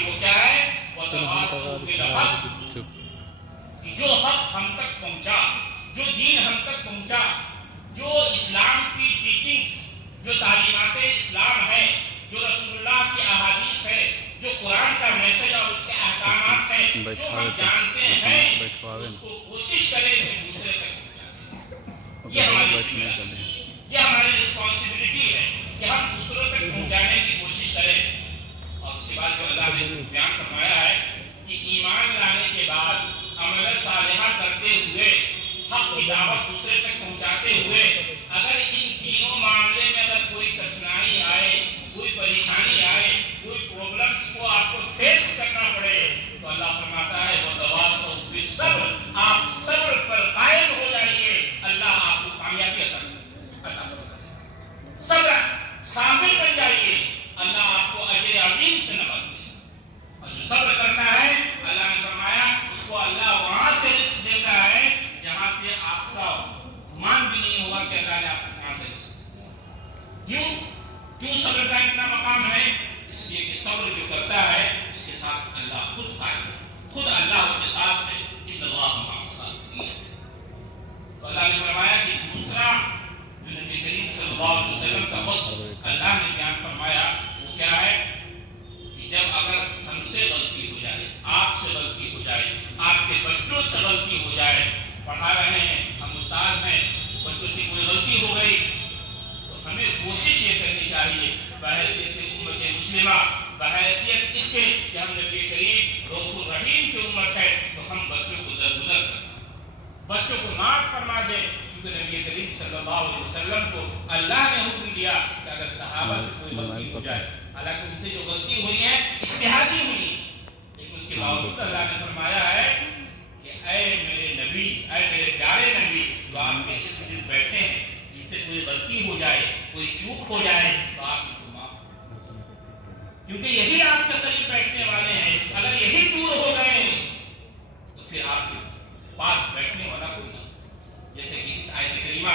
کی وہ کیا ہے؟ وَتَوَاصَوْا بِالْحَقِّ، کہ جو حق ہم تک پہنچا، جو دین ہم تک پہنچا، جو اسلام کی ٹیچنگز، جو تعلیمات اسلام ہے، جو رسول اللہ کی احادیث ہے، جو قرآن کا میسج اور اس کے احکامات ہیں، جو ہم جانتے ہیں، اس کو کوشش کریں کہ دوسرے تک پہنچائیں۔ یہ ہماری ذمہ داری ہے، یہ ہماری رسپانسبلٹی ہے کہ ہم دوسروں تک پہنچانے کی کوشش کریں۔ اور اس کے بعد جو اللہ نے بیان فرمایا ہے کہ ایمان لانے کے بعد عمل صالحہ کرتے ہوئے، حق کی دعوت دوسرے تک پہنچاتے ہوئے، اگر ان تینوں معاملے میں اگر کوئی کٹھنائی آئے، کوئی پریشانی آئے، کوئی پرابلمس کو آپ کو فیس کرنا پڑے، تو اللہ فرماتا ہے وَتَوَاصَوْا بِالصَّبْرِ، آپ صبر پر قائم ہو جائیے، اللہ آپ کو کامیابی عطا فرمائے۔ صبر، صابر بن جائیے، اللہ آپ کو اجر عظیم سے نوازے۔ اور جو صبر کرتا ہے، اللہ نے فرمایا اس کو اللہ وہاں سے رزق دیتا ہے جہاں سے آپ کا گمان بھی نہیں ہوا کہ اللہ نے آپ کو کہاں سے رزق دیا۔ کیوں صبر کا اتنا مقام ہے؟ اس لیے کہ صبر جو کرتا ہے اس کے ساتھ اللہ خود قائم ہے، خود اللہ اس کے ساتھ ہے۔ ان اللہ مع الصابرین۔ تو اللہ نے فرمایا کہ دوسرا جو نبی کریم صلی اللہ علیہ وسلم کا وصف اللہ نے بیان فرمایا وہ کیا ہے کہ جب اگر ہم سے غلطی ہو جائے، آپ سے غلطی ہو جائے، آپ کے بچوں سے غلطی ہو جائے، پڑھا رہے ہیں، ہم استاد ہیں، بچوں سے کوئی غلطی ہو گئی، تو ہمیں کوشش یہ کرنی چاہیے بحیثیت امت مسلمہ، بحیثیت اس کے کہ ہم نبی کریم رؤوف الرحیم کی امت ہے، تو ہم بچوں کو درگزر کریں، بچوں کو معاف فرما دیں، کیونکہ نبی کریم صلی اللہ علیہ وسلم کو اللہ نے حکم دیا کہ اگر صحابہ سے کوئی غلطی ہو جائے، حالانکہ ان سے جو غلطی ہوئی ہے اجتہادی ہوئی، لیکن اس کے باوجود اللہ نے فرمایا ہے کہ اے میرے نبی، اے میرے پیارے نبی جو آپ کے ارد گرد بیٹھے ہیں، ان سے کوئی غلطی ہو جائے، کوئی چوک ہو جائے تو آپ ان کو معاف کریں، کیونکہ یہی آپ کے قریب بیٹھنے والے ہیں۔ اگر یہی دور ہو گئے تو پھر آپ کے پاس بیٹھنے والا کوئی نہیں۔ جیسے کہ اس آیت کریمہ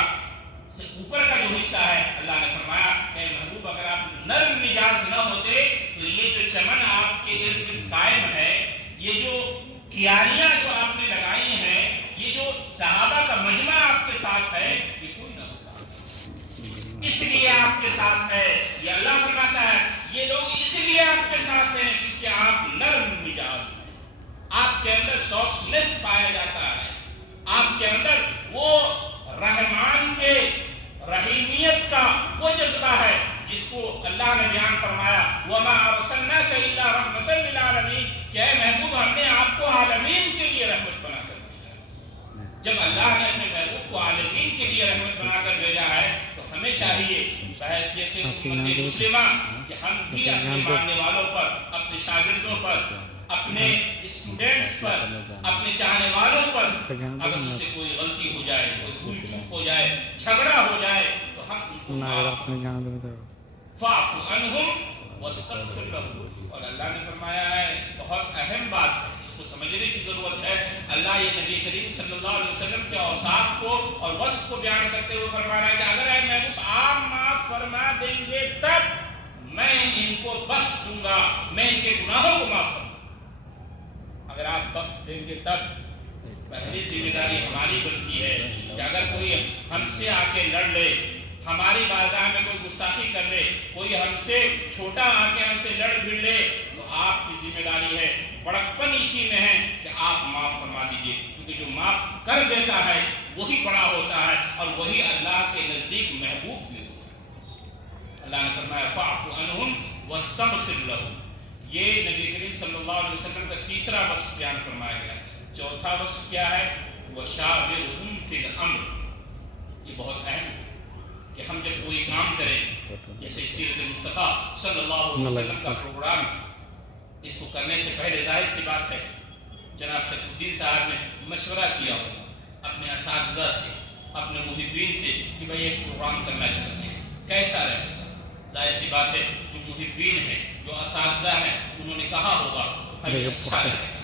سے اوپر کا جو حصہ ہے اللہ نے فرمایا کہ محبوب اگر آپ نرم مزاج نہ ہوتے تو یہ جو چمن آپ کے ارد گرد قائم ہے، یہ جو کیاریاں جو آپ نے لگائی ہیں، یہ جو صحابہ کا مجمع آپ کے ساتھ ہے، یہ کوئی نہ ہوتا۔ اس لیے آپ کے ساتھ ہے، یہ اللہ فرماتا ہے یہ لوگ اس لیے آپ کے ساتھ ہیں کیونکہ آپ نرم مزاج ہیں، آپ کے اندر سافٹنس پایا جاتا ہے، آپ کے اندر وہ رحمان کے رحیمیت کا وہ جذبہ ہے جس کو اللہ نے بیان فرمایا وَمَا أَرْسَلْنَاكَ إِلَّا رَحْمَةً لِّلْعَالَمِينَ، کہ اے محبوب ہم نے آپ کو عالمین کے لیے رحمت بنا کر بھیجا۔ جب اللہ نے اپنے محبوب کو عالمین کے لیے رحمت بنا کر بھیجا ہے تو ہمیں چاہیے بحیثیت امت مسلمہ کہ ہم بھی اپنے ماننے والوں پر، اپنے شاگردوں پر، اپنے اسٹوڈنٹس پر، اپنے چاہنے والوں پر اگر ان سے کوئی غلطی ہو جائے، کوئی بھول چوک ہو جائے، جھگڑا ہو جائے تو ہم ان کو معاف کریں۔ فَاعْفُ عَنْهُمْ وَاسْتَغْفِرْ لَهُمْ۔ اور اللہ نے فرمایا ہے بہت اہم بات ہے، اس کو سمجھنے کی ضرورت ہے۔ اللہ یہ نبی کریم صلی اللہ علیہ وسلم کے اوصاف کو اور وصف کو بیان کرتے ہوئے فرما رہا ہے کہ اگر اے محبوب آپ معاف فرما دیں گے تب میں ان کو بخش دوں گا، میں ان کے گناہوں کو معاف کروں گا۔ اگر آپ بخش دیں گے تب پہلی ذمہ داری ہماری بنتی ہے کہ اگر کوئی ہم سے آ کے لڑ لے، ہماری بارگاہ میں کوئی گستاخی کر لے، کوئی ہم سے چھوٹا آ کے ہم سے لڑ بھڑ لے، تو آپ کی ذمہ داری ہے، بڑکپن اسی میں ہے کہ آپ معاف فرما دیجیے، کیونکہ جو معاف کر دیتا ہے وہی بڑا ہوتا ہے اور وہی اللہ کے نزدیک محبوب بھی ہوتا ہے۔ اللہ نے فرمایا فَاعْفُ عَنْهُمْ وَاسْتَغْفِرْ لَهُمْ۔ یہ نبی کریم صلی اللہ علیہ وسلم کا تیسرا وصف بیان فرمایا گیا۔ چوتھا وصف کیا ہے؟ وَشَاوِرْهُمْ فِي الْأَمْرِ۔ یہ بہت اہم ہے کہ ہم جب کوئی کام کریں، جیسے سیرت مصطفیٰ صلی اللہ علیہ وسلم کا پروگرام، اس کو کرنے سے پہلے ظاہر سی بات ہے جناب سیف الدین صاحب نے مشورہ کیا ہوگا اپنے اساتذہ سے، اپنے محبین سے کہ بھئی ایک پروگرام کرنا چاہتے ہیں، کیسا رہے گا؟ ظاہر سی بات ہے جو محبین ہیں، جو اساتذہ ہیں، انہوں نے کہا ہوگا تو بھائی اچھا رہے گا۔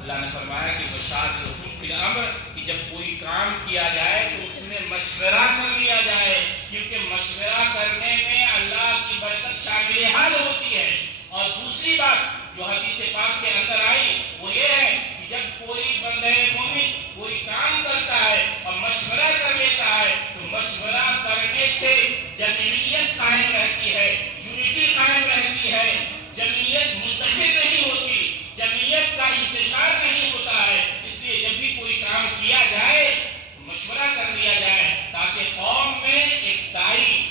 اللہ نے فرمایا کہ وَشَاوِرْهُمْ فِي الْأَمْرِ، کہ جب کوئی کام کیا جائے تو اس میں مشورہ کر لیا جائے، کیونکہ مشورہ کرنے میں اللہ کی برکت شامل حال ہوتی ہے، اور دوسری بات جو حدیث پاک کے اندر آئی وہ یہ ہے کہ جب کوئی بندہ مومن کوئی کام کرتا ہے اور مشورہ کر لیتا ہے تو مشورہ کرنے سے جمعیت قائم رہتی ہے، یونٹی قائم رہتی ہے، جمعیت منتشر نہیں ہوتی، جمعیت کا انتشار نہیں ہوتا ہے۔ اس لیے جب بھی کوئی کام کیا جائے مشورہ کر لیا جائے تاکہ قوم میں ایک دائی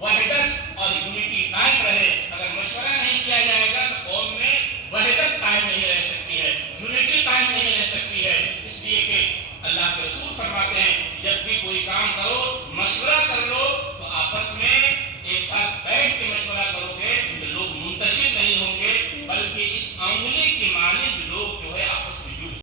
وحدت اور یونٹی قائم رہے۔ اگر مشورہ نہیں کیا جائے گا تو قوم میں وحدت قائم نہیں رہ سکتی ہے، یونٹی قائم نہیں رہ سکتی ہے۔ اس لیے کہ اللہ کے رسول فرماتے ہیں جب بھی کوئی کام کرو مشورہ کر لو، تو آپس میں ایک ساتھ بیٹھ کے